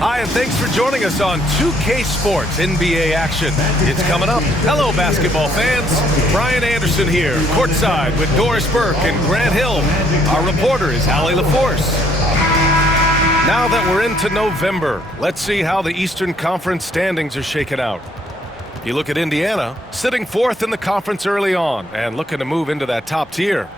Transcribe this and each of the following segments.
Hi, and thanks for joining us on 2K Sports NBA action. It's coming up. Hello, basketball fans. Brian Anderson here, courtside with Doris Burke and Grant Hill. Our reporter is Allie LaForce. Now that we're into November, let's see how the Eastern Conference standings are shaken out. You look at Indiana, sitting fourth in the conference early on and looking to move into that top tier.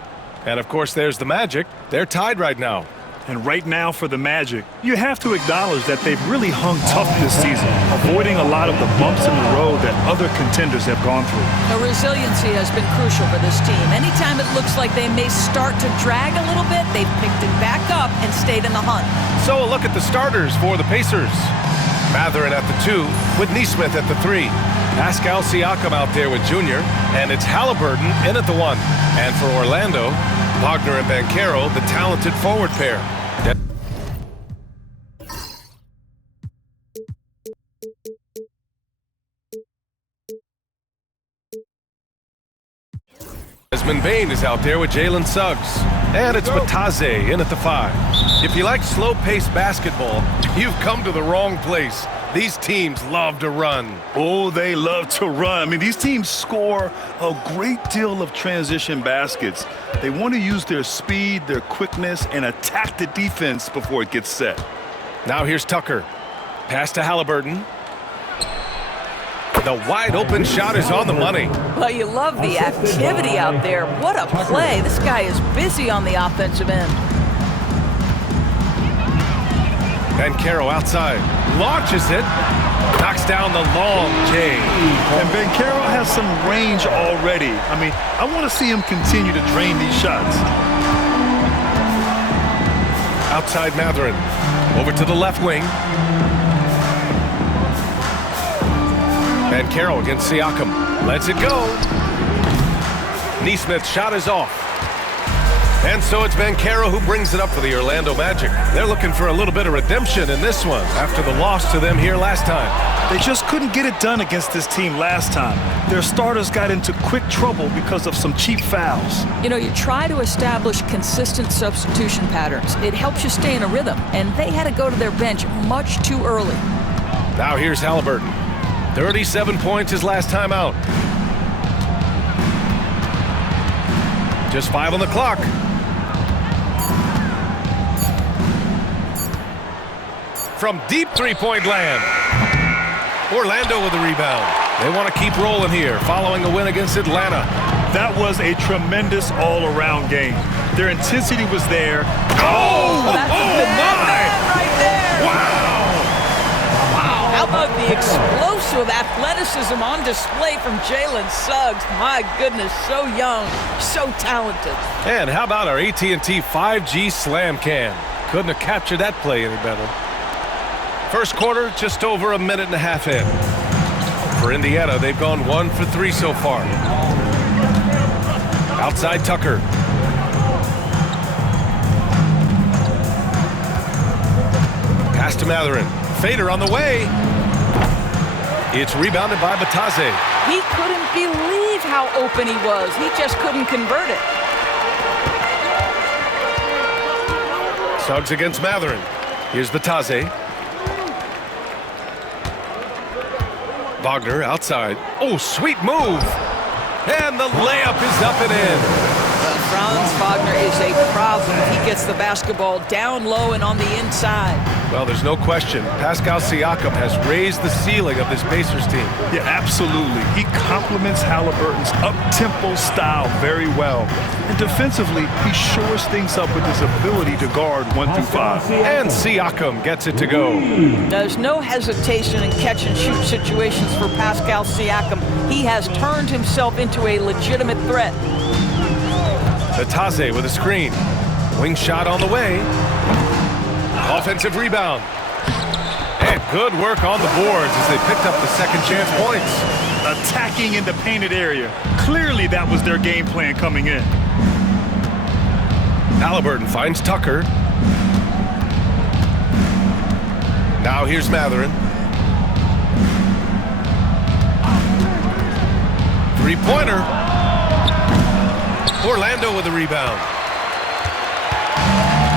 And, of course, there's the Magic. They're tied right now. And right now for the Magic, you have to acknowledge that they've really hung tough this season, avoiding a lot of the bumps in the road that other contenders have gone through. The resiliency has been crucial for this team. Anytime it looks like they may start to drag a little bit, they've picked it back up and stayed in the hunt. So a look at the starters for the Pacers. Mathurin at the 2, with Nesmith at the 3. Pascal Siakam out there with Junior, and it's Halliburton in at the 1. And for Orlando, Wagner and Banchero, the talented forward pair. Desmond Bane is out there with Jalen Suggs. And it's Batadze in at the 5. If you like slow-paced basketball, you've come to the wrong place. These teams love to run. Oh, they love to run. I mean, these teams score a great deal of transition baskets. They want to use their speed, their quickness, and attack the defense before it gets set. Now here's Tucker. Pass to Halliburton. The wide-open shot is on the money. Well, you love the activity out there. What a play. This guy is busy on the offensive end. Banchero outside. Launches it. Knocks down the long J. And Banchero has some range already. I mean, I want to see him continue to drain these shots. Outside Mathurin. Over to the left wing. Banchero against Siakam. Lets it go. Nesmith's shot is off. And so it's Banchero who brings it up for the Orlando Magic. They're looking for a little bit of redemption in this one after the loss to them here last time. They just couldn't get it done against this team last time. Their starters got into quick trouble because of some cheap fouls. You know, you try to establish consistent substitution patterns. It helps you stay in a rhythm, and they had to go to their bench much too early. Now here's Halliburton. 37 points his last time out. Just 5 on the clock. From deep three-point land. Orlando with the rebound. They want to keep rolling here following a win against Atlanta. That was a tremendous all-around game. Their intensity was there. That's a good man right there. Wow! How about the explosive athleticism on display from Jalen Suggs? My goodness, so young, so talented. And how about our AT&T 5G Slam Cam? Couldn't have captured that play any better. First quarter, just over a minute and a half in. For Indiana, they've gone 1 for 3 so far. Outside Tucker. Pass to Mathurin. Fader on the way. It's rebounded by Batadze. He couldn't believe how open he was. He just couldn't convert it. Suggs against Mathurin. Here's Batadze. Wagner outside. Oh, sweet move. And the layup is up and in. Franz Wagner is a problem. He gets the basketball down low and on the inside. Well, there's no question. Pascal Siakam has raised the ceiling of this Pacers team. Yeah, absolutely. He complements Halliburton's up-tempo style very well. And defensively, he shores things up with his ability to guard 1 through 5. And Siakam gets it to go. There's no hesitation in catch-and-shoot situations for Pascal Siakam. He has turned himself into a legitimate threat. Batadze with a screen. Wing shot on the way. Offensive rebound. And good work on the boards as they picked up the second chance points. Attacking in the painted area. Clearly that was their game plan coming in. Halliburton finds Tucker. Now here's Mathurin. Three-pointer. Orlando with the rebound.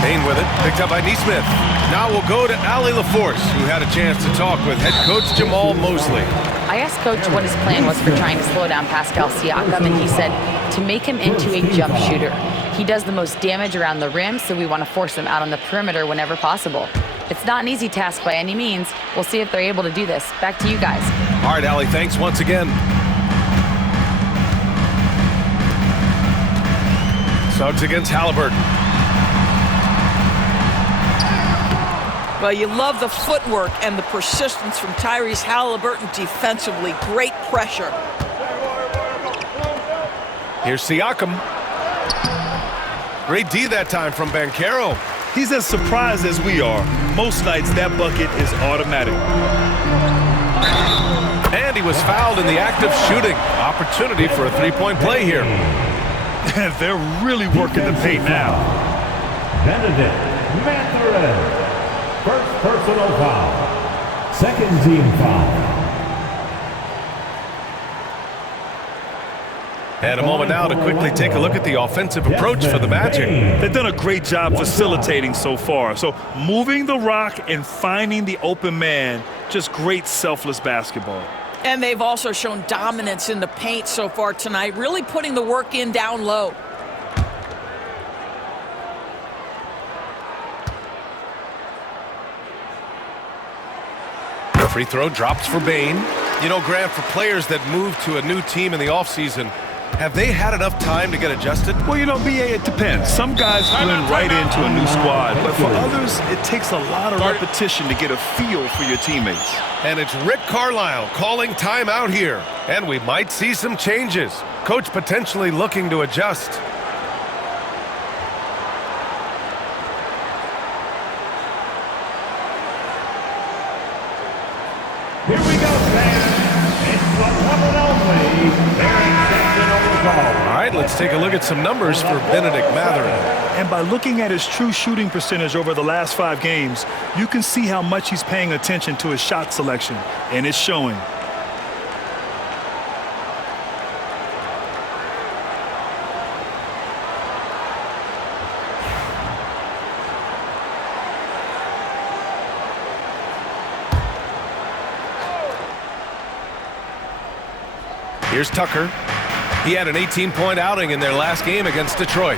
Bain with it, picked up by Neesmith. Now we'll go to Allie LaForce, who had a chance to talk with head coach Jamal Mosley. I asked Coach what his plan was for trying to slow down Pascal Siakam, and he said to make him into a jump shooter. He does the most damage around the rim, so we want to force him out on the perimeter whenever possible. It's not an easy task by any means. We'll see if they're able to do this. Back to you guys. All right, Allie, thanks once again. Suggs against Halliburton. Well, you love the footwork and the persistence from Tyrese Halliburton defensively. Great pressure. Here's Siakam. Great D that time from Banchero. He's as surprised as we are. Most nights, that bucket is automatic. And he was fouled in the act of shooting. Opportunity for a three-point play here. They're really working the paint now. Benedict Mathurin. First personal foul. Second team foul. And a moment now to quickly take a look at the offensive approach for the Magic. They've done a great job facilitating so far. So moving the rock and finding the open man, just great selfless basketball. And they've also shown dominance in the paint so far tonight, really putting the work in down low. Free throw drops for Bain. You know, Grant, for players that move to a new team in the offseason, have they had enough time to get adjusted? Well, you know, BA, it depends. Some guys blend right into a new squad, but for others, it takes a lot of repetition to get a feel for your teammates. And it's Rick Carlisle calling timeout here. And we might see some changes. Coach potentially looking to adjust. Here we go, fans. It's the one and only Barry Sexton overall. All right, let's take a look at some numbers for Benedict Mathurin. And by looking at his true shooting percentage over the last 5 games, you can see how much he's paying attention to his shot selection, and it's showing. Here's Tucker. He had an 18-point outing in their last game against Detroit.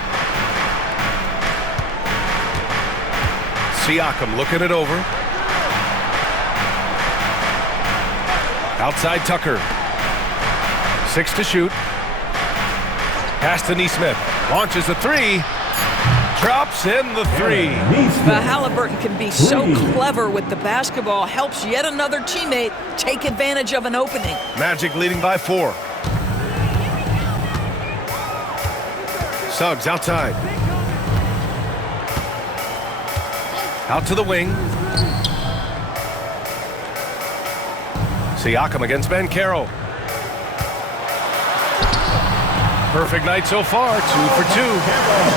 Siakam looking it over. Outside Tucker. 6 to shoot. Pass to Neesmith. Launches a 3. Drops in the 3. But Halliburton can be so clever with the basketball. Helps yet another teammate take advantage of an opening. Magic leading by 4. Suggs outside. Out to the wing. Siakam against Banchero. Perfect night so far, 2 for 2.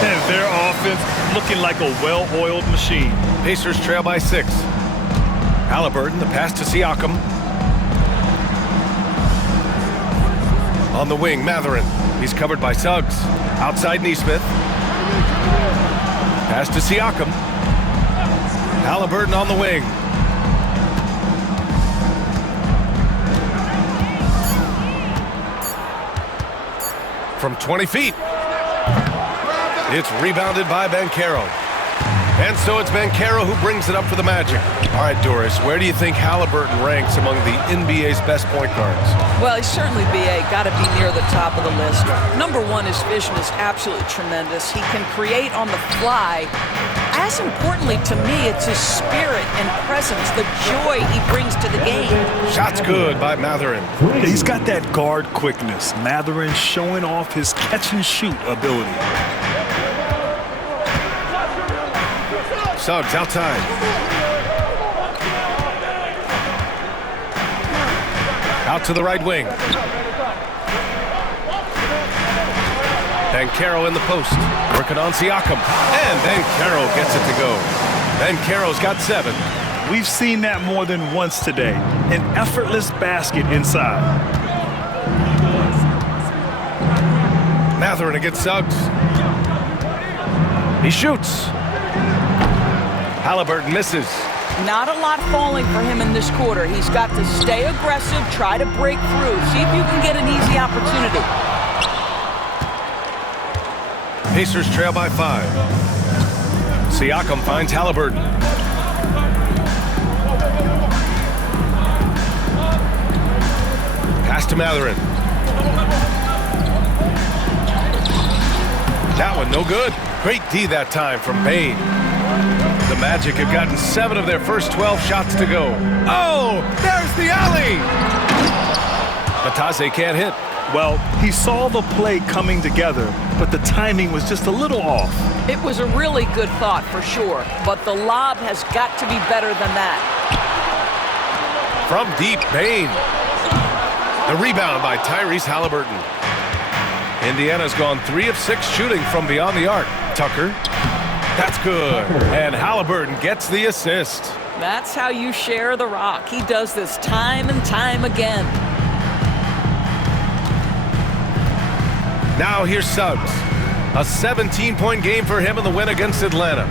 And their offense looking like a well-oiled machine. Pacers trail by 6. Halliburton, the pass to Siakam. On the wing, Mathurin. He's covered by Suggs. Outside Neesmith. Pass to Siakam. Halliburton on the wing. From 20 feet. It's rebounded by Banchero. And so it's Banchero who brings it up for the Magic. All right, Doris, where do you think Halliburton ranks among the NBA's best point guards? Well, he's certainly, BA, got to be near the top of the list. Number one, his vision is absolutely tremendous. He can create on the fly. As importantly to me, it's his spirit and presence, the joy he brings to the game. Shots good by Mathurin. He's got that guard quickness. Mathurin showing off his catch-and-shoot ability. Suggs outside. Out to the right wing. Banchero in the post. Working on Siakam. And Banchero gets it to go. Banchero's got 7. We've seen that more than once today. An effortless basket inside. Mathurin against Suggs. He shoots. Halliburton misses. Not a lot falling for him in this quarter. He's got to stay aggressive, try to break through, see if you can get an easy opportunity. Pacers trail by 5. Siakam finds Halliburton. Pass to Mathurin. That one no good. Great D that time from Bane. The Magic have gotten 7 of their first 12 shots to go. Oh, there's the alley! Matase can't hit. Well, he saw the play coming together, but the timing was just a little off. It was a really good thought for sure, but the lob has got to be better than that. From deep, Bane. The rebound by Tyrese Halliburton. Indiana's gone 3 of 6 shooting from beyond the arc. Tucker. That's good. And Halliburton gets the assist. That's how you share the rock. He does this time and time again. Now here's Suggs. A 17-point game for him in the win against Atlanta.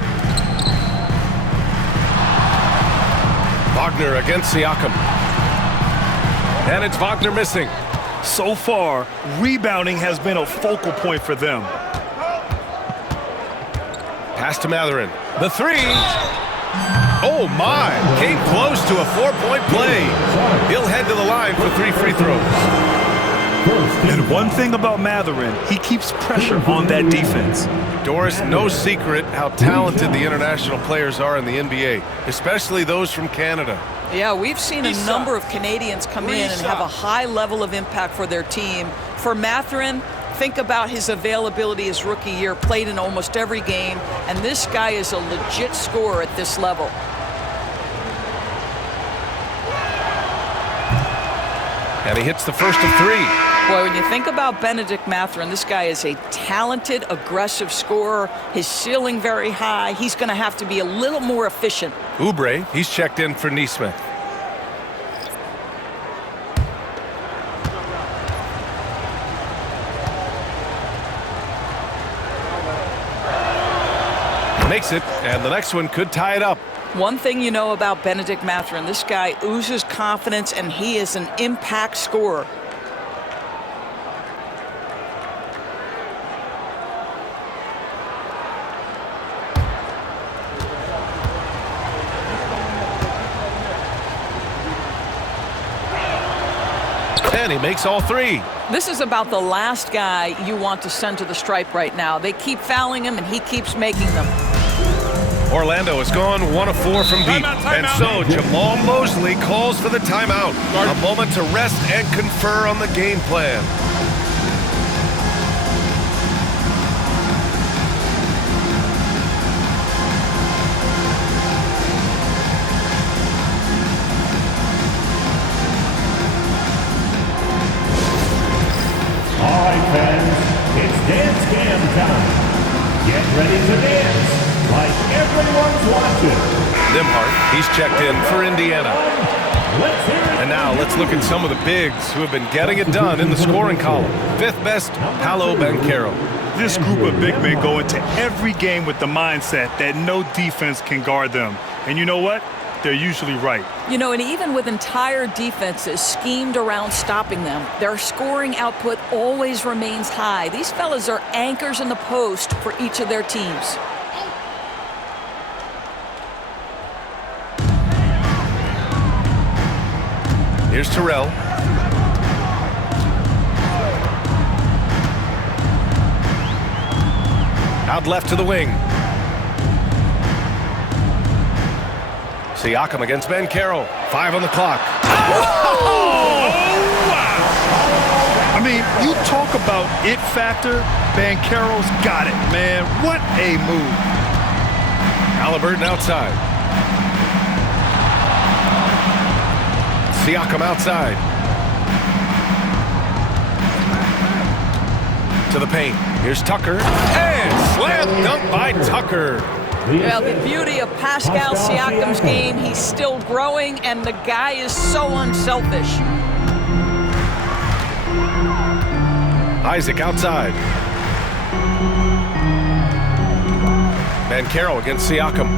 Wagner against Siakam. And it's Wagner missing. So far, rebounding has been a focal point for them. Pass to Mathurin. The 3. Oh, my. Came close to a 4-point play. He'll head to the line for 3 free throws. And one thing about Mathurin, he keeps pressure on that defense. Doris, no secret how talented the international players are in the NBA, especially those from Canada. Yeah, we've seen a number of Canadians come in and have a high level of impact for their team. For Mathurin, think about his availability his rookie year, played in almost every game, and this guy is a legit scorer at this level. And he hits the first of 3. Boy, when you think about Bennedict Mathurin, this guy is a talented, aggressive scorer. His ceiling very high. He's going to have to be a little more efficient. Oubre, he's checked in for Nesmith. Makes it, and the next one could tie it up. One thing you know about Bennedict Mathurin, this guy oozes confidence, and he is an impact scorer. And he makes all 3. This is about the last guy you want to send to the stripe right now. They keep fouling him, and he keeps making them. Orlando has gone 1 of 4 from deep. And so Jamal Mosley calls for the timeout. A moment to rest and confer on the game plan. All right, fans, it's dance cam time. Get ready to dance like everyone's watching. Nembhard, he's checked in for Indiana. Let's hear it. And now let's look at some of the bigs who have been getting it done in the scoring column. 5th best, Paolo Banchero. This group of big men go into every game with the mindset that no defense can guard them. And you know what? They're usually right. You know, and even with entire defenses schemed around stopping them, their scoring output always remains high. These fellas are anchors in the post for each of their teams. Here's Terrell. Out left to the wing. Siakam against Banchero. 5 on the clock. I mean, you talk about it factor, Banchero's got it, man. What a move. Halliburton outside. Siakam outside. To the paint. Here's Tucker. And slam dunk by Tucker. Well, the beauty of Pascal Siakam's game, he's still growing, and the guy is so unselfish. Isaac outside. Banchero against Siakam.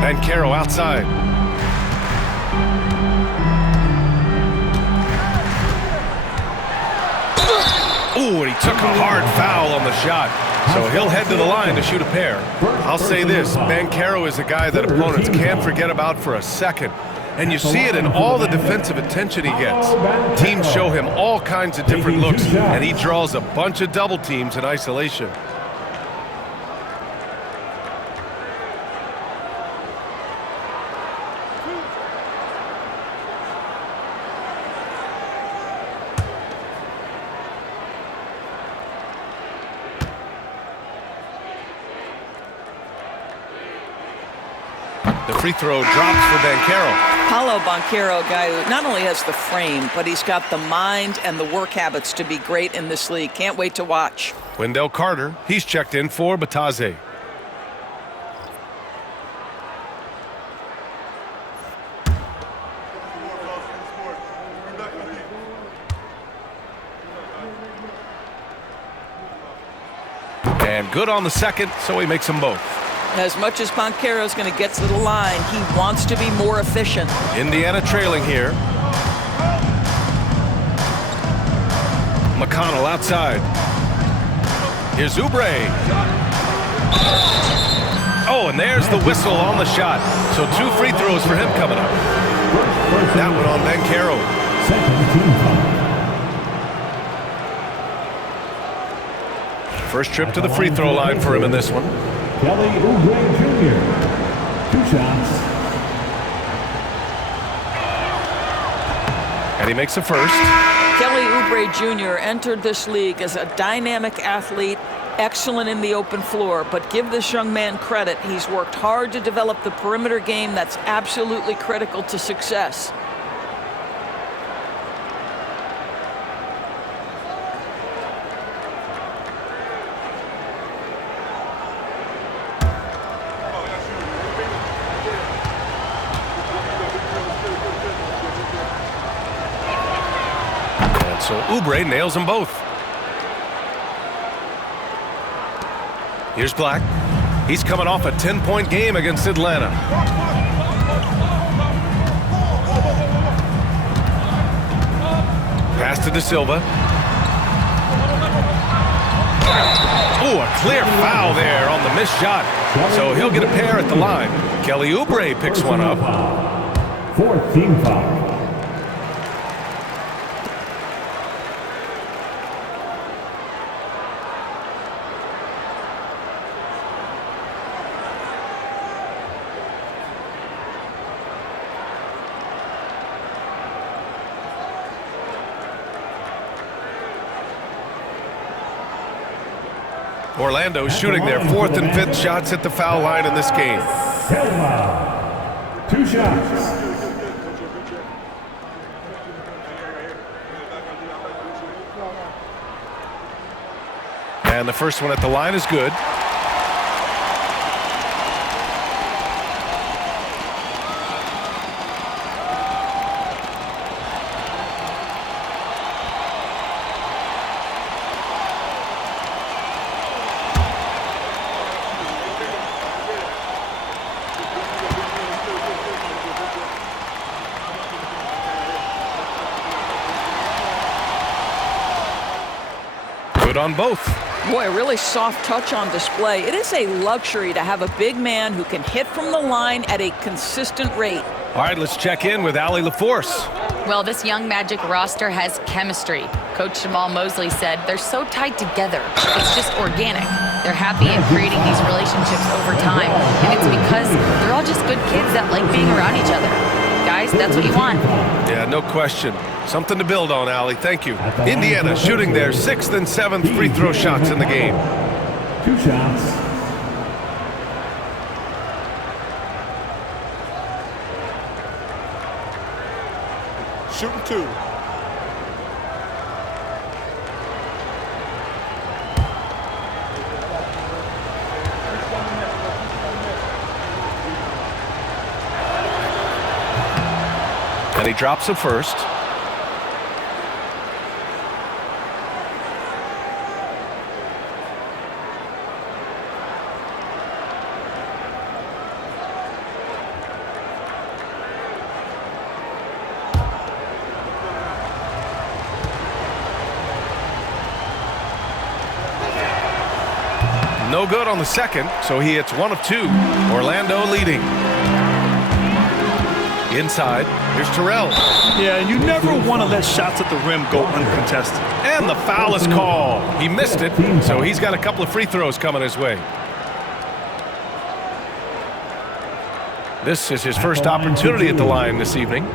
Banchero outside. Ooh, and he took a hard foul on the shot. So he'll head to the line to shoot a pair. I'll say this, Banchero is a guy that opponents can't forget about for a second. And you see it in all the defensive attention he gets. Teams show him all kinds of different looks, and he draws a bunch of double teams in isolation. The free throw drops for Banchero. Paolo Banchero, a guy who not only has the frame, but he's got the mind and the work habits to be great in this league. Can't wait to watch. Wendell Carter, he's checked in for Batadze. And good on the second, so he makes them both. As much as Banchero is going to get to the line, he wants to be more efficient. Indiana trailing here. McConnell outside. Here's Oubre. Oh, and there's the whistle on the shot. So 2 free throws for him coming up. That one on Banchero. First trip to the free throw line for him in this one. Kelly Oubre Jr. 2 shots. And he makes the first. Kelly Oubre Jr. entered this league as a dynamic athlete, excellent in the open floor, but give this young man credit. He's worked hard to develop the perimeter game that's absolutely critical to success. So Oubre nails them both. Here's Black. He's coming off a 10-point game against Atlanta. Pass to De Silva. Ooh, a clear foul there on the missed shot. So he'll get a pair at the line. Kelly Oubre picks one up. 4th team foul. Orlando shooting their 4th and 5th shots at the foul line in this game. 2 shots. And the first one at the line is good. Good on both. Boy, a really soft touch on display. It is a luxury to have a big man who can hit from the line at a consistent rate. All right, let's check in with Allie LaForce. Well, this young Magic roster has chemistry. Coach Jamal Mosley said they're so tied together. It's just organic. They're happy at creating these relationships over time, and it's because they're all just good kids that like being around each other. Guys, that's what you want. Yeah, no question. Something to build on, Allie. Thank you. Indiana shooting their 6th and 7th free throw shots in the game. 2 shots. Shooting 2. And he drops the first. No good on the second, so he hits 1 of 2. Orlando leading. Inside, here's Terrell. Yeah, and you never want to let shots at the rim go uncontested. And the foul is called. He missed it, so he's got a couple of free throws coming his way. This is his first opportunity at the line this evening.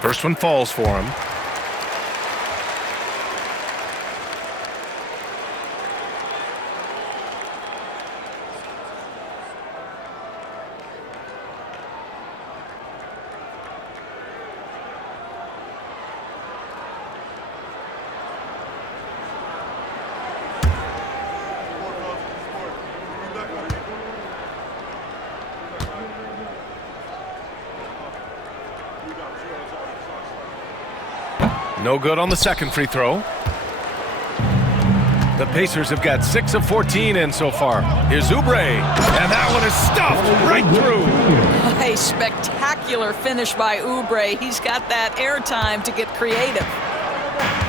First one falls for him. No good on the second free throw. The Pacers have got 6 of 14 in so far. Here's Oubre, and that one is stuffed right through. A spectacular finish by Oubre. He's got that airtime to get creative.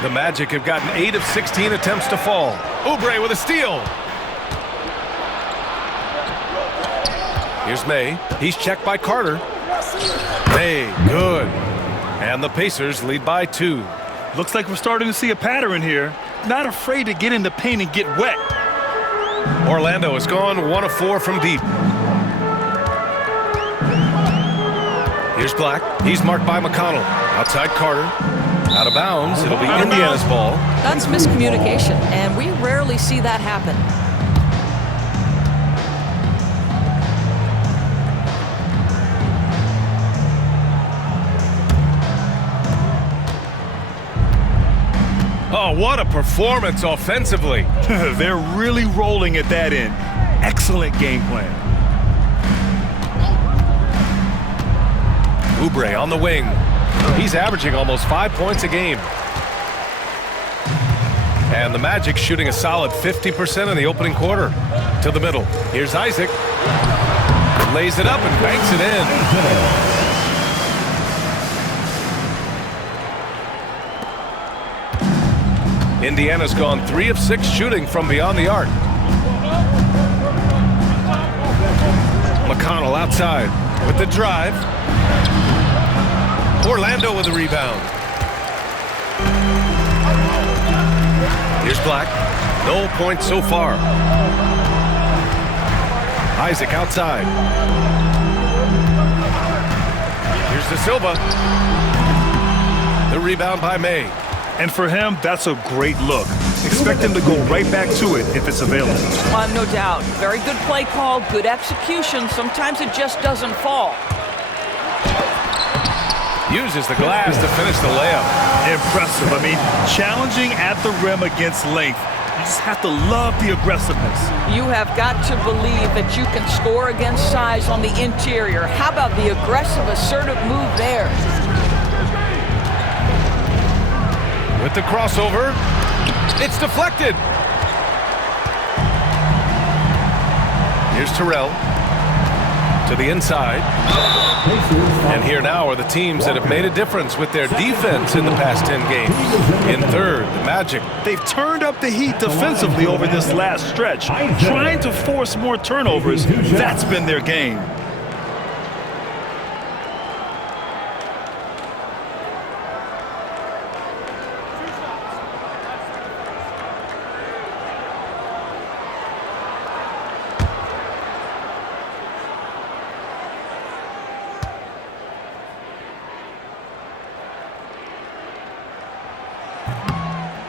The Magic have gotten 8 of 16 attempts to fall. Oubre with a steal. Here's May. He's checked by Carter. May, good. And the Pacers lead by 2. Looks like we're starting to see a pattern here. Not afraid to get in the paint and get wet. Orlando has gone 1 of 4 from deep. Here's Black. He's marked by McConnell. Outside Carter. Out of bounds. It'll be Indiana's ball. That's miscommunication, and we rarely see that happen. Oh, what a performance offensively. They're really rolling at that end. Excellent game plan. Oubre on the wing. He's averaging almost 5 points a game. And the Magic shooting a solid 50% in the opening quarter. To the middle. Here's Isaac. Lays it up and banks it in. Indiana's gone 3 of 6 shooting from beyond the arc. McConnell outside with the drive. Orlando with the rebound. Here's Black. No points so far. Isaac outside. Here's De Silva. The rebound by May. And for him, that's a great look. Expect him to go right back to it if it's available. No doubt. Very good play call, good execution. Sometimes it just doesn't fall. Uses the glass to finish the layup. Impressive. I mean, challenging at the rim against length. You just have to love the aggressiveness. You have got to believe that you can score against size on the interior. How about the aggressive, assertive move there? With the crossover, it's deflected. Here's Terrell to the inside. And here now are the teams that have made a difference with their defense in the past 10 games. In third, the Magic. They've turned up the heat defensively over this last stretch, trying to force more turnovers. That's been their game.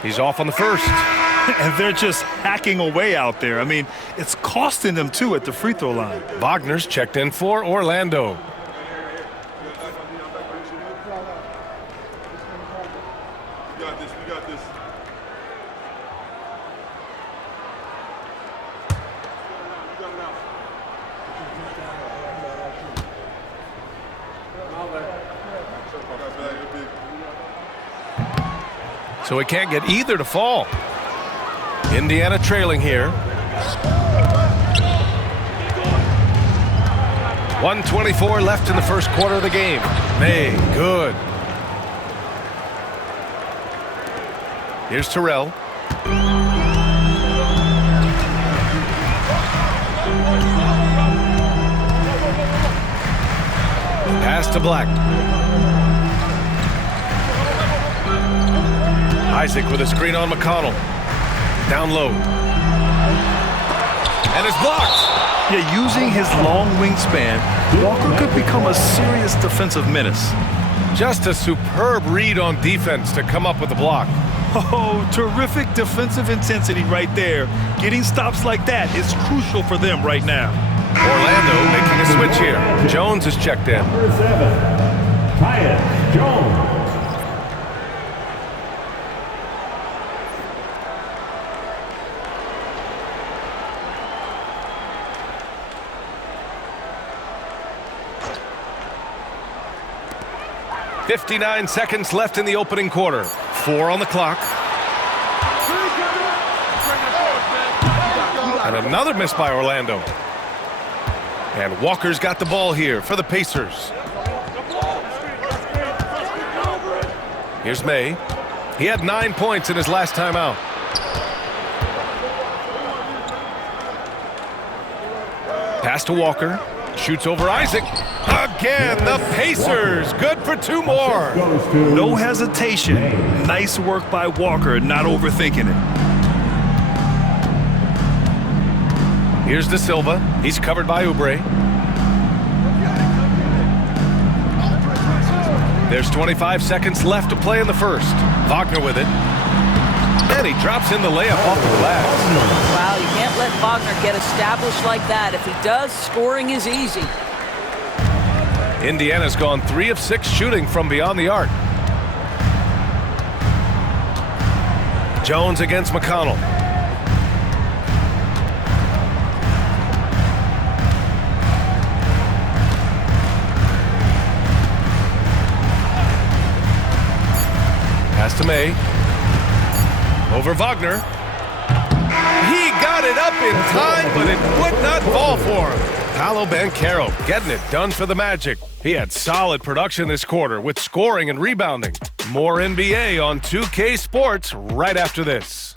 He's off on the first. And they're just hacking away out there. I mean, it's costing them, too, at the free throw line. Wagner's checked in for Orlando. You got this. You got this. You got it out. so he can't get either to fall. Indiana trailing here. 1:24 left in the first quarter of the game. May, good. Here's Terrell. Pass to Black. Isaac with a screen on McConnell. Down low. And it's blocked. Yeah, using his long wingspan, Walker could become a serious defensive menace. Just a superb read on defense to come up with the block. Oh, terrific defensive intensity right there. Getting stops like that is crucial for them right now. Orlando making a switch here. Jones is checked in. Number 7, Tyus Jones. .59 seconds left in the opening quarter. 4 on the clock. And another miss by Orlando. And Walker's got the ball here for the Pacers. Here's May. He had 9 points in his last time out. Pass to Walker. Shoots over Isaac. Again, the Pacers. Good for 2 more. No hesitation. Nice work by Walker, not overthinking it. Here's De Silva. He's covered by Oubre. There's 25 seconds left to play in the first. Wagner with it. And he drops in the layup off the glass. Wow, you can't let Wagner get established like that. If he does, scoring is easy. Indiana's gone 3 of 6 shooting from beyond the arc. Jones against McConnell. Pass to May. Over Wagner. He got it up in time, but it would not fall for him. Paolo Banchero getting it done for the Magic. He had solid production this quarter with scoring and rebounding. More NBA on 2K Sports right after this.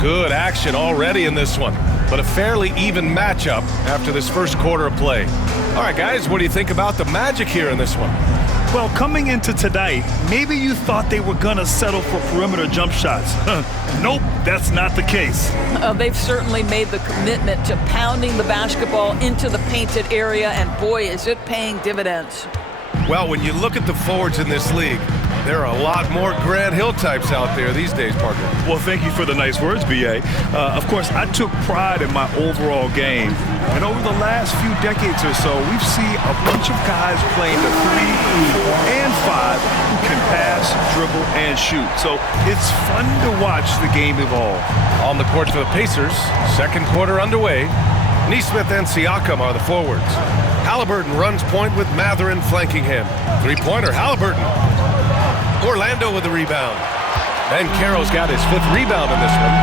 Good action already in this one, but a fairly even matchup after this first quarter of play. All right, guys, what do you think about the Magic here in this one? Well, coming into tonight, maybe you thought they were going to settle for perimeter jump shots. Nope, that's not the case. They've certainly made the commitment to pounding the basketball into the painted area, and boy, is it paying dividends. Well, when you look at the forwards in this league, there are a lot more Grant Hill types out there these days, partner. Well, thank you for the nice words, B.A. Of course, I took pride in my overall game. And over the last few decades or so, we've seen a bunch of guys playing the 3, 4, and 5 who can pass, dribble, and shoot. So it's fun to watch the game evolve. On the court for the Pacers, second quarter underway. Nesmith and Siakam are the forwards. Halliburton runs point with Mathurin flanking him. Three-pointer, Halliburton. Orlando with the rebound. Banchero's got his 5th rebound in this one.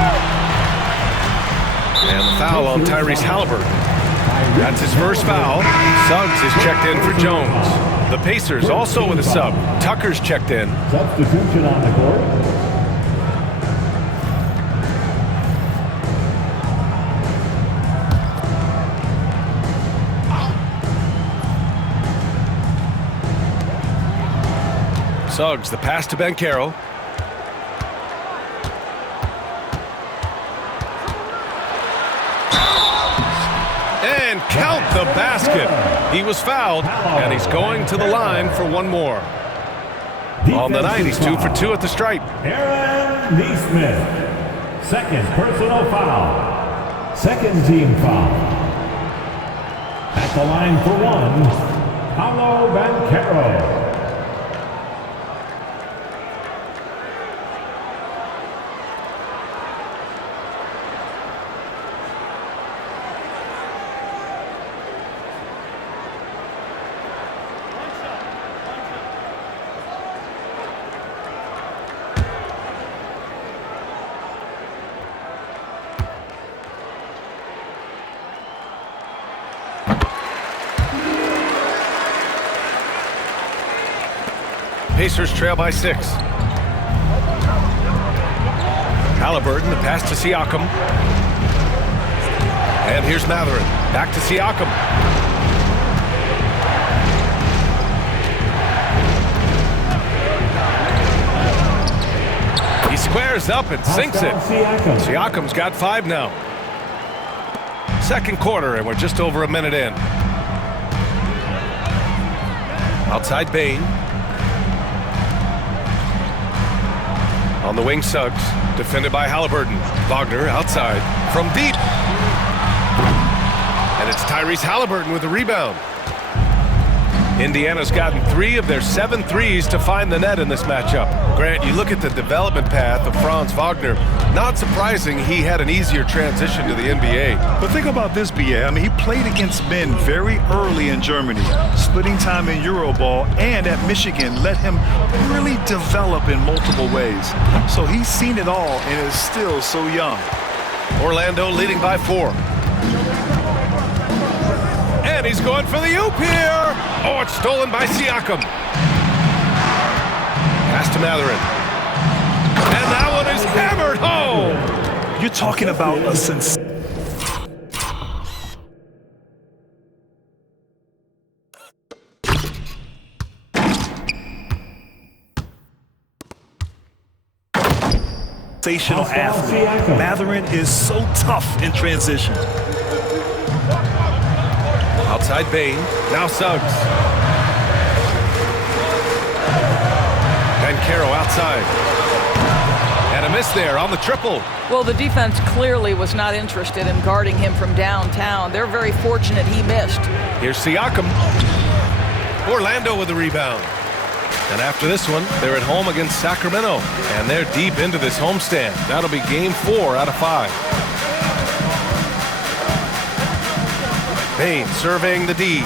And the foul on Tyrese Halliburton. That's his first foul. Suggs is checked in for Jones. The Pacers also with a sub. Tucker's checked in. Substitution on the court. Suggs, the pass to Banchero. And count the basket. He was fouled, and he's going to the line for one more. On the night, he's 2 for 2 at the stripe. Aaron Nesmith, second personal foul. Second team foul. At the line for 1, Paolo Banchero. Pacers trail by 6. Halliburton, the pass to Siakam. And here's Mathurin. Back to Siakam. He squares up and sinks it. Siakam's got 5 now. Second quarter, and we're just over a minute in. Outside Bane. On the wing, Suggs. Defended by Halliburton. Wagner outside. From deep. And it's Tyrese Halliburton with the rebound. Indiana's gotten 3 of their 7 threes to find the net in this matchup. Grant, you look at the development path of Franz Wagner. Not surprising he had an easier transition to the NBA. But think about this, BA. I mean, he played against men very early in Germany, splitting time in Euroball, and at Michigan let him really develop in multiple ways. So he's seen it all and is still so young. Orlando leading by 4. And he's going for the oop here. Oh, it's stolen by Siakam. Pass to Mathurin. And that one is hammered home. You're talking about a sensational athlete. Mathurin is so tough in transition. Outside Bane. Now Suggs. Banchero outside. And a miss there on the triple. Well, the defense clearly was not interested in guarding him from downtown. They're very fortunate he missed. Here's Siakam. Orlando with the rebound. And after this one, they're at home against Sacramento. And they're deep into this homestand. That'll be game 4 out of 5. Bane surveying the D.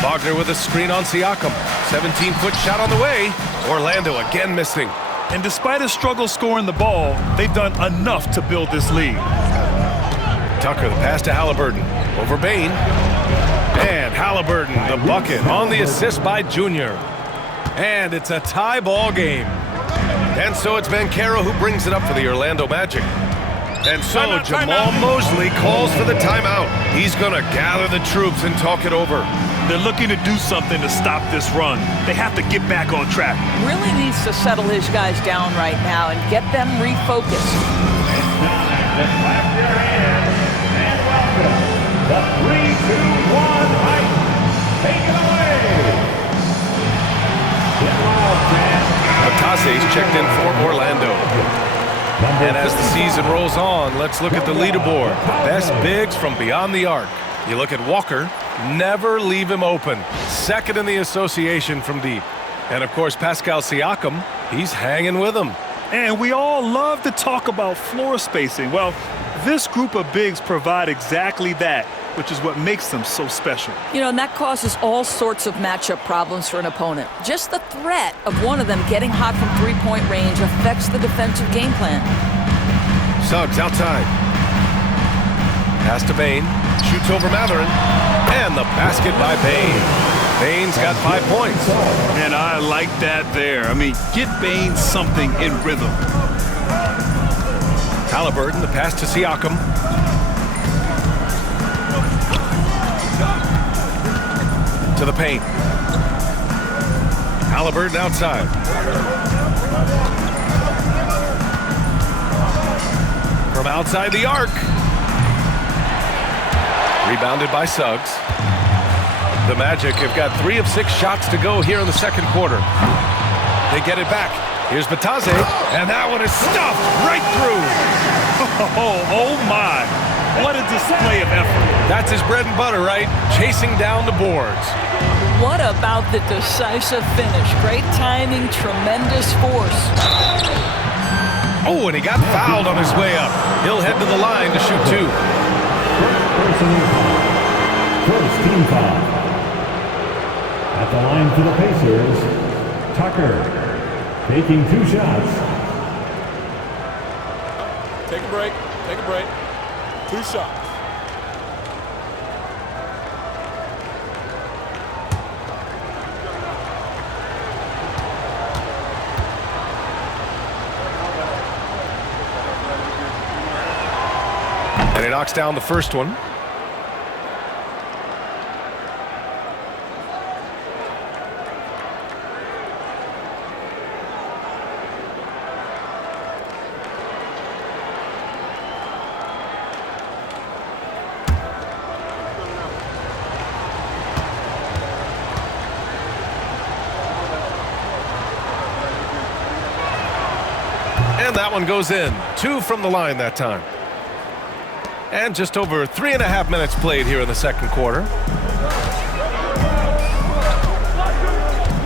Wagner with a screen on Siakam. 17-foot shot on the way. Orlando again missing. And despite a struggle scoring the ball, they've done enough to build this lead. Tucker, the pass to Halliburton. Over Bane. And Halliburton, the bucket on the assist by Junior. And it's a tie ball game. And so it's Banchero who brings it up for the Orlando Magic. And so Jamal Mosley calls for the timeout. He's going to gather the troops and talk it over. They're looking to do something to stop this run. They have to get back on track. Really needs to settle his guys down right now and get them refocused. It's time to clap your hands and welcome the 3-2-1 hype. Take it away. Get wild, man. Batase's checked in for Orlando. And as the season rolls on, let's look at the leaderboard. The best bigs from beyond the arc. You look at Walker, never leave him open. Second in the association from deep. And of course, Pascal Siakam, he's hanging with him. And we all love to talk about floor spacing. Well, this group of bigs provide exactly that, which is what makes them so special. You know, and that causes all sorts of matchup problems for an opponent. Just the threat of one of them getting hot from three-point range affects the defensive game plan. Suggs outside. Pass to Bane. Shoots over Mathurin. And the basket by Bane. Bane's got 5 points. And I like that there. I mean, get Bane something in rhythm. Halliburton, the pass to Siakam. To the paint. Halliburton outside. From outside the arc. Rebounded by Suggs. The Magic have got 3 of 6 shots to go here in the second quarter. They get it back. Here's Batase, and that one is stuffed right through. Oh my. What a display of effort. That's his bread and butter, right? Chasing down the boards. What about the decisive finish? Great timing, tremendous force. Oh, and he got fouled on his way up. He'll head to the line to shoot 2. First team foul. At the line for the Pacers, Tucker taking 2 shots. Take a break. Take a break. 2 shots. He knocks down the first one. And that one goes in. 2 from the line that time. And just over 3.5 minutes played here in the second quarter.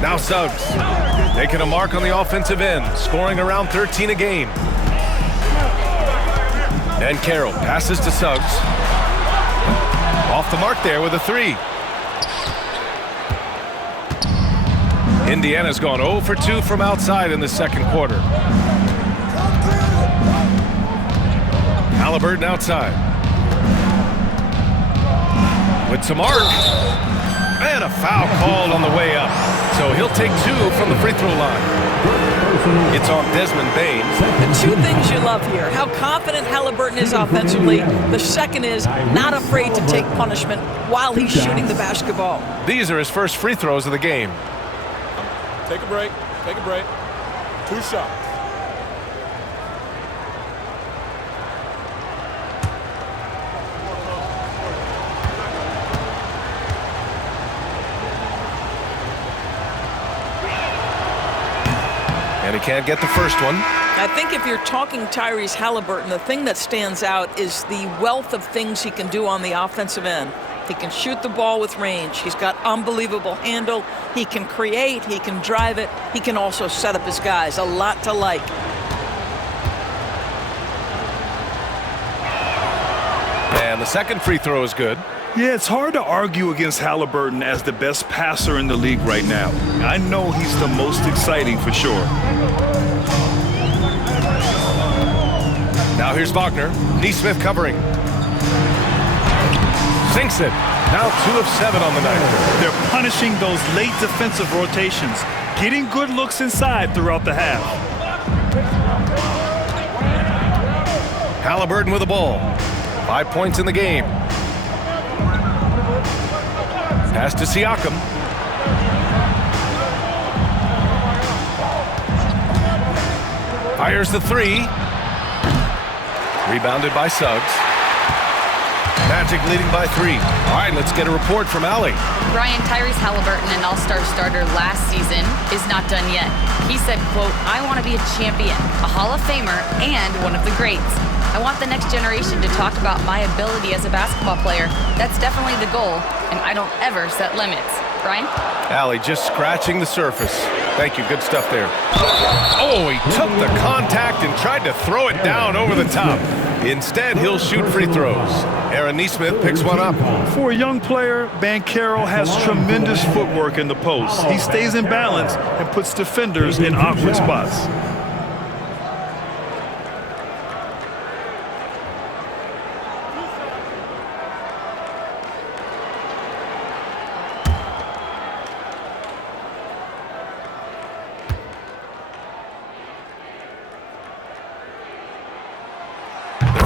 Now Suggs making a mark on the offensive end, scoring around 13 a game. And Carroll passes to Suggs. Off the mark there with a 3. Indiana's gone 0 for 2 from outside in the second quarter. Haliburton outside. With some arc. And a foul called on the way up. So he'll take 2 from the free throw line. It's on Desmond Bane. The 2 things you love here. How confident Haliburton is offensively. The second is not afraid to take punishment while he's shooting the basketball. These are his first free throws of the game. Take a break. Take a break. 2 shots. And he can't get the first one. I think if you're talking Tyrese Haliburton, the thing that stands out is the wealth of things he can do on the offensive end. He can shoot the ball with range. He's got unbelievable handle. He can create. He can drive it. He can also set up his guys. A lot to like. And the second free throw is good. Yeah, it's hard to argue against Haliburton as the best passer in the league right now. I know he's the most exciting for sure. Now here's Wagner. Nesmith covering. Sinks it. Now 2 of 7 on the night. They're punishing those late defensive rotations, getting good looks inside throughout the half. Haliburton with the ball. 5 points in the game. Pass to Siakam. Fires the 3. Rebounded by Suggs. Magic leading by 3. All right, let's get a report from Allie. Brian, Tyrese Haliburton, an all-star starter last season, is not done yet. He said, quote, "I want to be a champion, a Hall of Famer, and one of the greats. I want the next generation to talk about my ability as a basketball player. That's definitely the goal, and I don't ever set limits." Brian? Allie just scratching the surface. Thank you. Good stuff there. Oh, he took the contact and tried to throw it down over the top. Instead, he'll shoot free throws. Aaron Nesmith picks one up. For a young player, Banchero has tremendous footwork in the post. He stays in balance and puts defenders in awkward spots.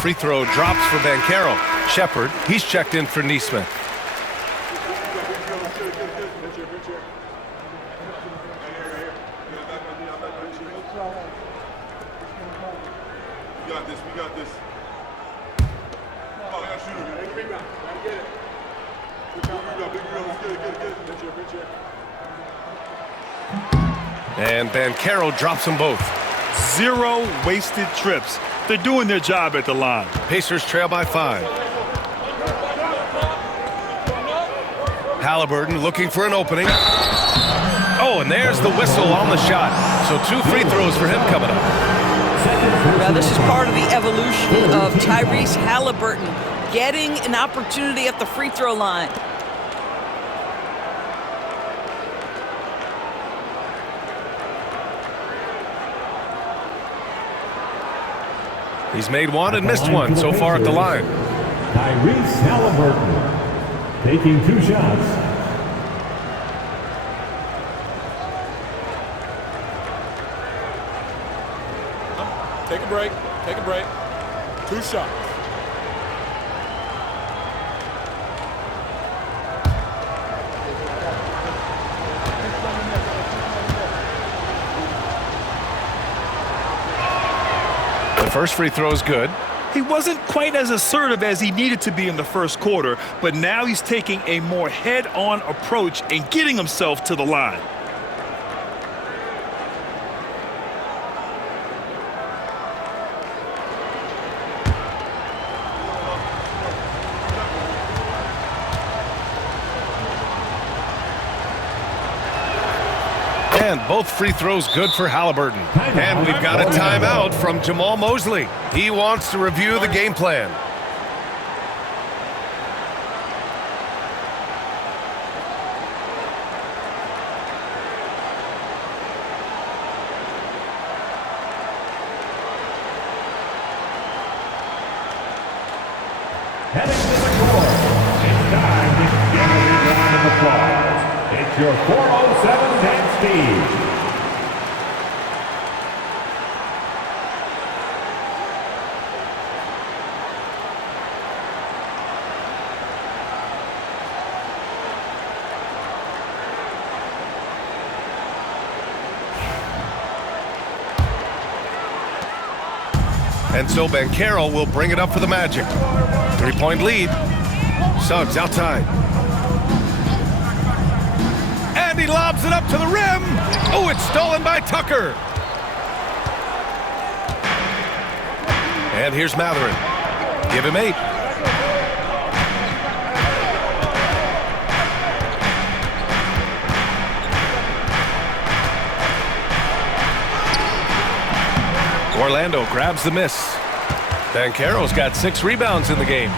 Free throw drops for Banchero. Shepard, he's checked in for Nesmith. We got this. We got this. Oh, I got shooter. Big rebound. Gotta get it. Big rebound. Let's get it. Good check. And Banchero drops them both. 0 wasted trips. They're doing their job at the line. Pacers trail by 5. Haliburton looking for an opening. Oh, and there's the whistle on the shot. So 2 free throws for him coming up. Now, this is part of the evolution of Tyrese Haliburton getting an opportunity at the free throw line. He's made 1 and missed 1 so far at the line. Tyrese Haliburton taking 2 shots. Take a break. Take a break. 2 shots. The first free throw is good. He wasn't quite as assertive as he needed to be in the first quarter, but now he's taking a more head-on approach and getting himself to the line. And both free throws good for Halliburton. And we've got a timeout from Jamal Mosley. He wants to review the game plan. Heading to the court, it's time to give a big round of applause. It's your 407 dance speed. And so Banchero will bring it up for the Magic. 3-point lead. Suggs outside. And he lobs it up to the rim. Oh, it's stolen by Tucker. And here's Mathurin. Give him 8. Orlando grabs the miss. Banchero's got 6 rebounds in the game.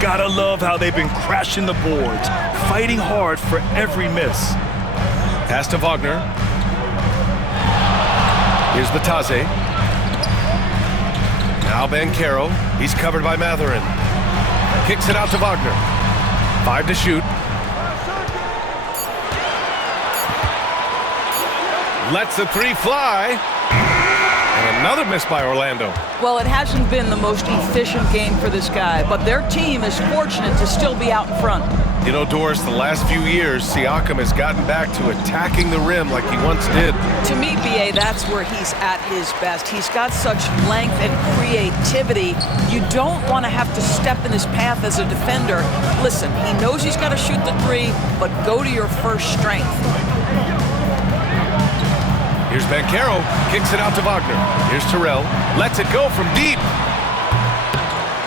Gotta love how they've been crashing the boards, fighting hard for every miss. Pass to Wagner. Here's Batase. Now Banchero. He's covered by Mathurin. Kicks it out to Wagner. 5 to shoot. Lets the 3 fly. And another miss by Orlando. Well, it hasn't been the most efficient game for this guy, but their team is fortunate to still be out in front. You know, Doris, the last few years, Siakam has gotten back to attacking the rim like he once did. To me, B.A., that's where he's at his best. He's got such length and creativity. You don't want to have to step in his path as a defender. Listen, he knows he's got to shoot the 3, but go to your first strength. Here's Banchero, kicks it out to Wagner. Here's Terrell, lets it go from deep.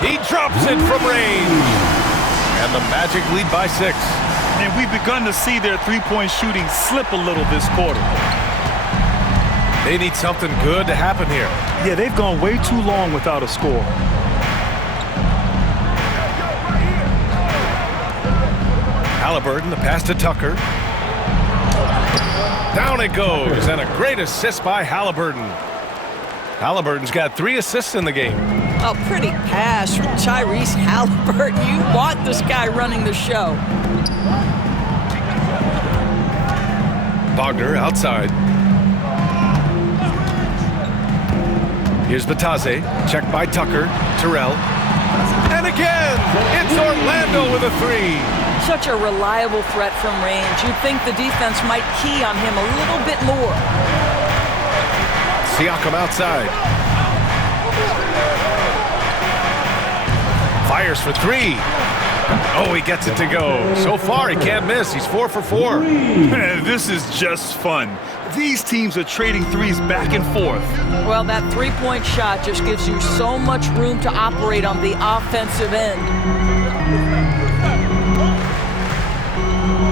He drops it from range. And the Magic lead by 6. And we've begun to see their three-point shooting slip a little this quarter. They need something good to happen here. Yeah, they've gone way too long without a score. Halliburton, the pass to Tucker. Down it goes, and a great assist by Halliburton. Halliburton's got 3 assists in the game. A pretty pass from Tyrese Halliburton. You want this guy running the show. Wagner outside. Here's Batase, checked by Tucker. Terrell. And again, it's Orlando with a 3. Such a reliable threat from range. You'd think the defense might key on him a little bit more. Siakam outside. Fires for 3. Oh, he gets it to go. So far, he can't miss. He's 4 for 4. Man, this is just fun. These teams are trading threes back and forth. Well, that 3-point shot just gives you so much room to operate on the offensive end.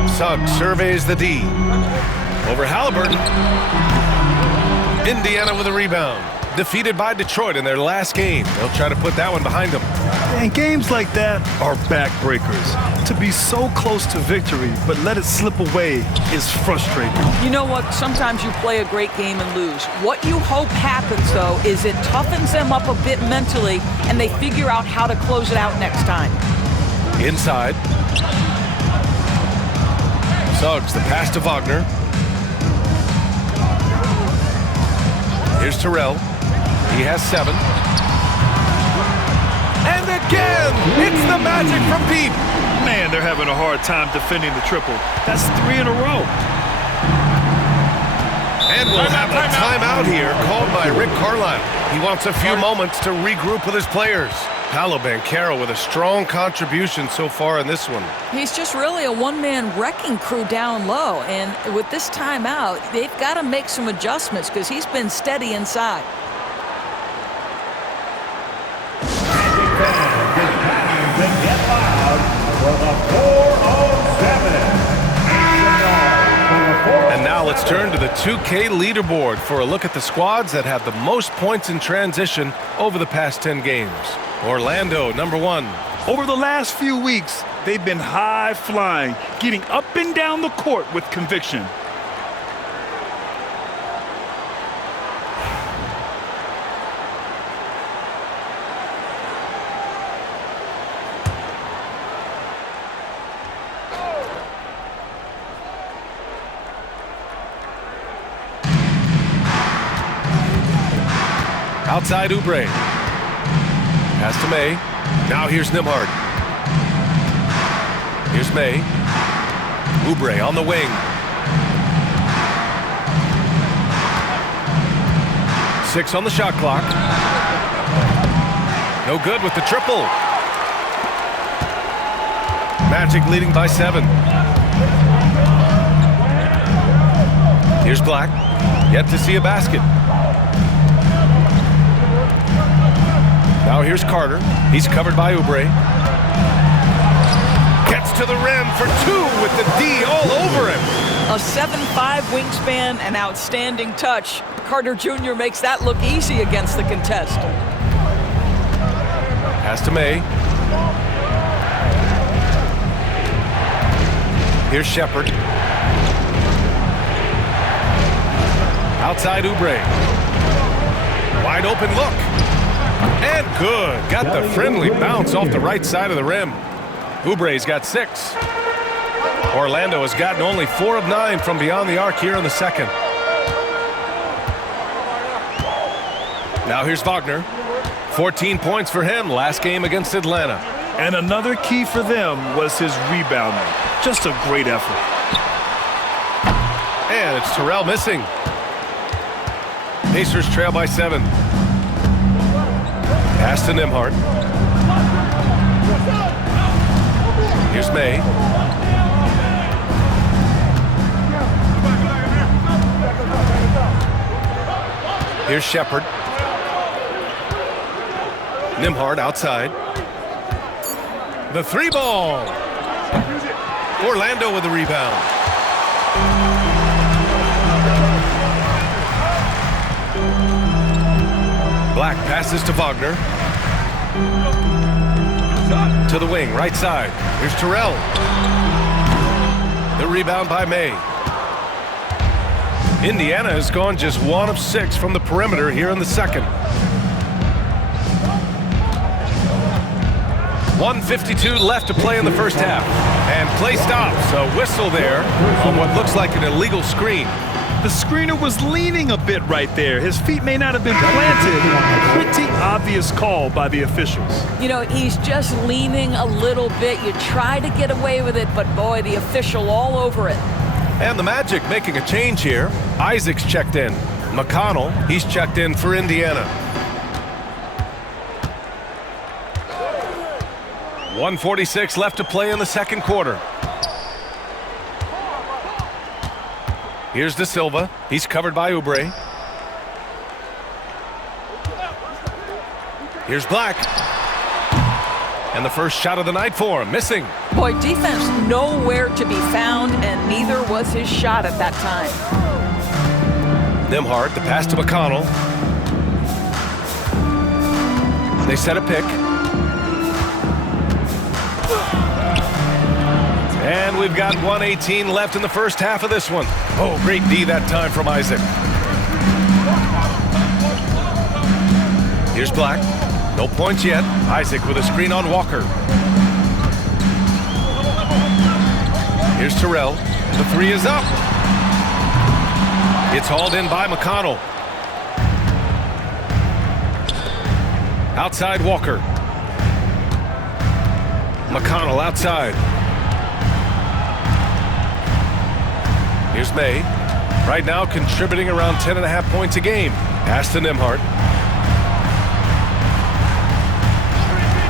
Suggs surveys the D. Over Halliburton. Indiana with a rebound. Defeated by Detroit in their last game. They'll try to put that one behind them. And games like that are backbreakers. To be so close to victory, but let it slip away is frustrating. You know what? Sometimes you play a great game and lose. What you hope happens, though, is it toughens them up a bit mentally, and they figure out how to close it out next time. Inside. Suggs, the pass to Wagner. Here's Terrell. He has 7. And again, it's the Magic from deep. Man, they're having a hard time defending the triple. That's 3 in a row. And we'll have a timeout here called by Rick Carlisle. He wants a few moments to regroup with his players. Paolo Banchero with a strong contribution so far in this one. He's just really a one-man wrecking crew down low, and with this timeout, they've got to make some adjustments because he's been steady inside. Get loud for the 407. And now let's turn to the 2K leaderboard for a look at the squads that have the most points in transition over the past 10 games. Orlando, number 1. Over the last few weeks, they've been high-flying, getting up and down the court with conviction. Outside Oubre. Pass to May. Now here's Nembhard. Here's May. Oubre on the wing. Six on the shot clock. No good with the triple. Magic leading by 7. Here's Black. Yet to see a basket. Now here's Carter. He's covered by Oubre. Gets to the rim for 2 with the D all over him. A 7'5" wingspan and outstanding touch. Carter Jr. makes that look easy against the contest. Pass to May. Here's Shepherd. Outside Oubre. Wide open look. And good. Got the friendly bounce off the right side of the rim. Oubre's got 6. Orlando has gotten only 4 of 9 from beyond the arc here in the second. Now here's Wagner. 14 points for him last game against Atlanta. And another key for them was his rebounding. Just a great effort. And it's Terrell missing. Pacers trail by 7. Pass to Nembhard. Here's May. Here's Shepherd. Nembhard outside. The 3 ball. Orlando with the rebound. Black passes to Wagner. To the wing, right side. Here's Terrell. The rebound by May. Indiana has gone just 1 of 6 from the perimeter here in the second. 1:52 left to play in the first half. And play stops. A whistle there on what looks like an illegal screen. The screener was leaning a bit right there. His feet may not have been planted. Pretty obvious call by the officials. You know, he's just leaning a little bit. You try to get away with it, but boy, the official all over it. And the Magic making a change here. Isaac's checked in. McConnell, he's checked in for Indiana. 1:46 left to play in the second quarter. Here's De Silva. He's covered by Oubre. Here's Black. And the first shot of the night for him, missing. Boy, defense nowhere to be found, and neither was his shot at that time. Nembhard, the pass to McConnell. They set a pick. And we've got 1:18 left in the first half of this one. Oh, great D that time from Isaac. Here's Black. No points yet. Isaac with a screen on Walker. Here's Terrell. The 3 is up. It's hauled in by McConnell. Outside Walker. McConnell outside. Here's May. Right now contributing around 10.5 points a game. Pass to Nembhard.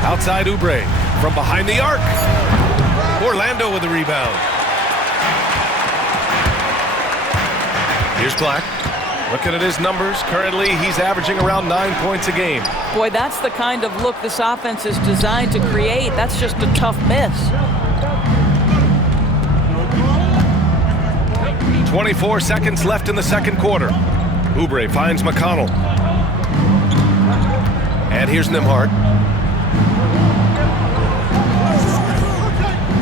Outside Oubre. From behind the arc. Orlando with the rebound. Here's Black. Looking at his numbers, currently he's averaging around 9 points a game. Boy, that's the kind of look this offense is designed to create. That's just a tough miss. 24 seconds left in the second quarter. Oubre finds McConnell. And here's Nembhard.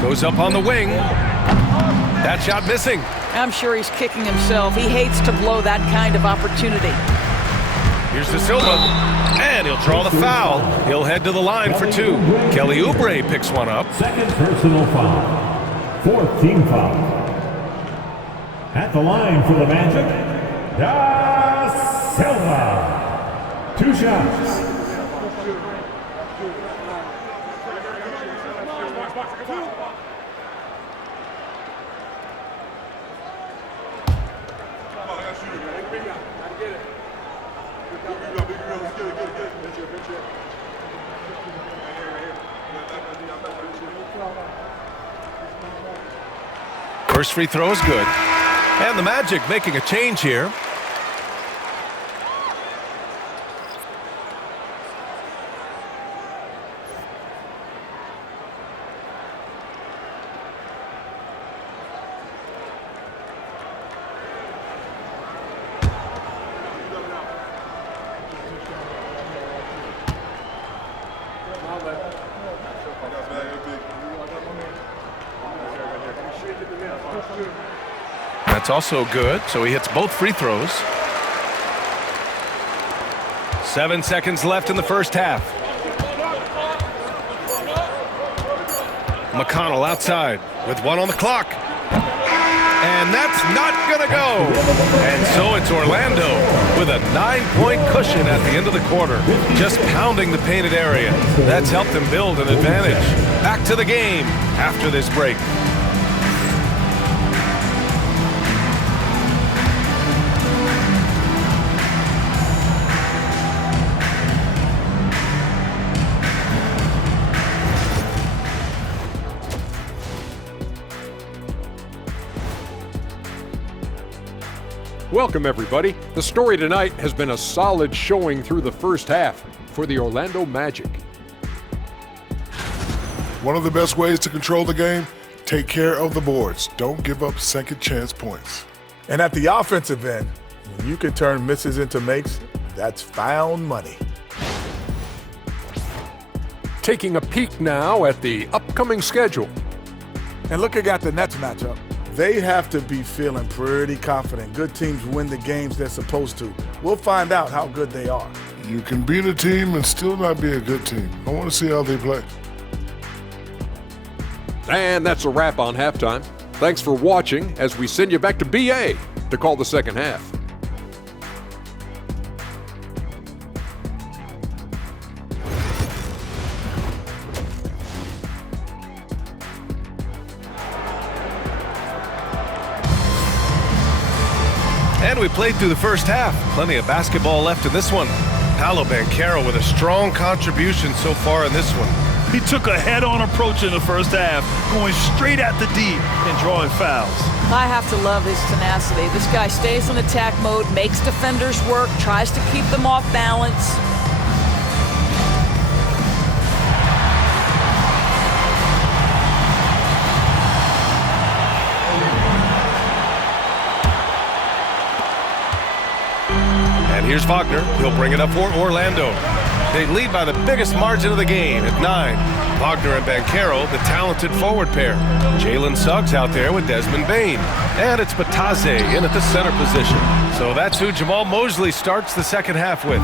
Goes up on the wing. That shot missing. I'm sure he's kicking himself. He hates to blow that kind of opportunity. Here's De Silva, and he'll draw the foul. He'll head to the line for two. Kelly Oubre picks one up. Second personal foul. Fourth team foul. At the line for the Magic, Da Silva. 2 shots. First free throw is good. And the Magic making a change here. That's also good, so he hits both free throws. 7 seconds left in the first half. McConnell outside with 1 on the clock. And that's not gonna go. And so it's Orlando with a 9-point cushion at the end of the quarter, just pounding the painted area. That's helped them build an advantage. Back to the game after this break. Welcome, everybody. The story tonight has been a solid showing through the first half for the Orlando Magic. One of the best ways to control the game, take care of the boards. Don't give up second chance points. And at the offensive end, when you can turn misses into makes, that's found money. Taking a peek now at the upcoming schedule. And look at the Nets matchup. They have to be feeling pretty confident. Good teams win the games they're supposed to. We'll find out how good they are. You can beat a team and still not be a good team. I want to see how they play. And that's a wrap on halftime. Thanks for watching as we send you back to BA to call the second half. And we played through the first half. Plenty of basketball left in this one. Paolo Banchero with a strong contribution so far in this one. He took a head-on approach in the first half, going straight at the D and drawing fouls. I have to love his tenacity. This guy stays in attack mode, makes defenders work, tries to keep them off balance. And here's Wagner. He'll bring it up for Orlando. They lead by the biggest margin of the game at 9. Wagner and Banchero, the talented forward pair. Jalen Suggs out there with Desmond Bane. And it's Bataze in at the center position. So that's who Jamal Mosley starts the second half with.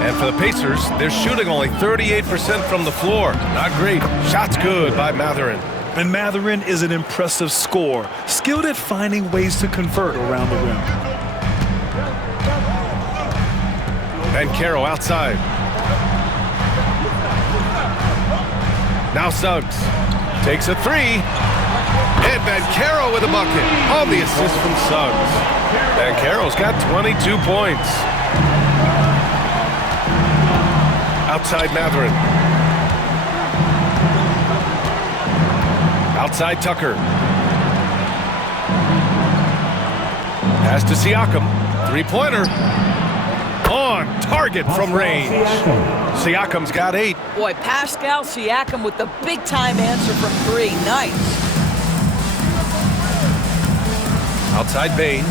And for the Pacers, they're shooting only 38% from the floor. Not great. Shots good by Mathurin. And Mathurin is an impressive scorer, skilled at finding ways to convert around the rim. Banchero outside. Now Suggs takes a 3. And Banchero with a bucket on the assist from Suggs. Banchero's got 22 points. Outside Mathurin. Outside Tucker. Pass to Siakam. Three-pointer. On target from range. Siakam's got 8. Boy, Pascal Siakam with the big-time answer from 3. Nice. Outside Bane.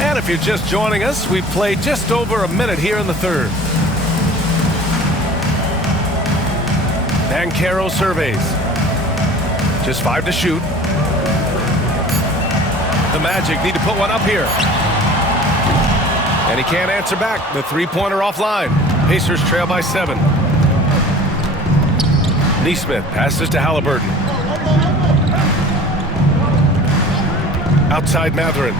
And if you're just joining us, we've played just over a minute here in the third. Banchero surveys. Just 5 to shoot. The Magic need to put one up here. And he can't answer back. The three-pointer offline. Pacers trail by 7. Nesmith passes to Halliburton. Outside Mathurin.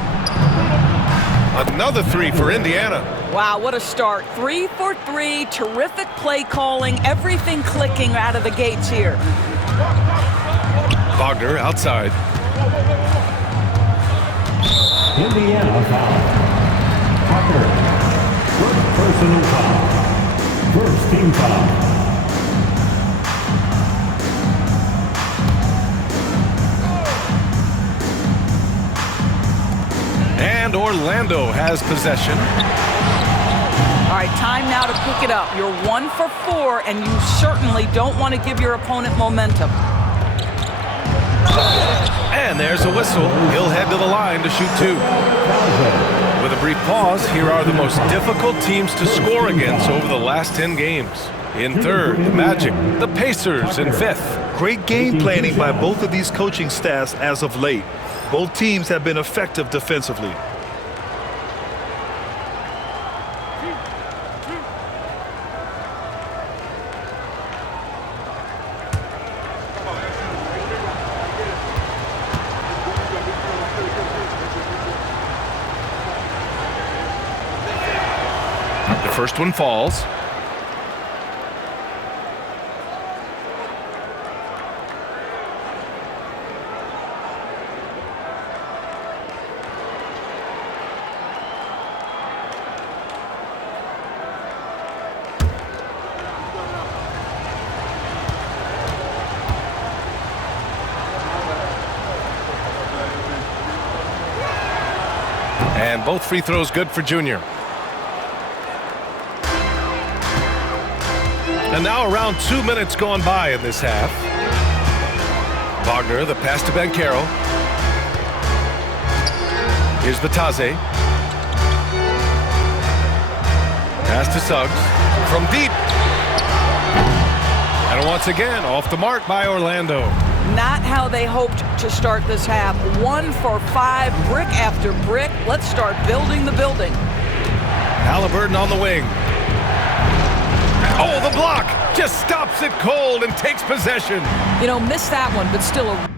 Another 3 for Indiana. Wow, what a start. 3 for 3. Terrific play calling. Everything clicking out of the gates here. Wagner outside. Indiana foul. Tucker. First personal foul. First team foul. And Orlando has possession. All right, time now to pick it up. You're 1 for 4, and you certainly don't want to give your opponent momentum. And there's a whistle. He'll head to the line to shoot 2. With a brief pause, here are the most difficult teams to score against over the last 10 games. In third, the Magic. The Pacers in 5th. Great game planning by both of these coaching staffs as of late. Both teams have been effective defensively. The first one falls. And both free throws good for Junior. And now around 2 minutes gone by in this half. Wagner, the pass to Banchero. Here's Batase. Pass to Suggs. From deep. And once again, off the mark by Orlando. Not how they hoped to start this half. 1 for 5, brick after brick. Let's start building the building. Halliburton on the wing. Oh, the block just stops it cold and takes possession. You know, missed that one, but still a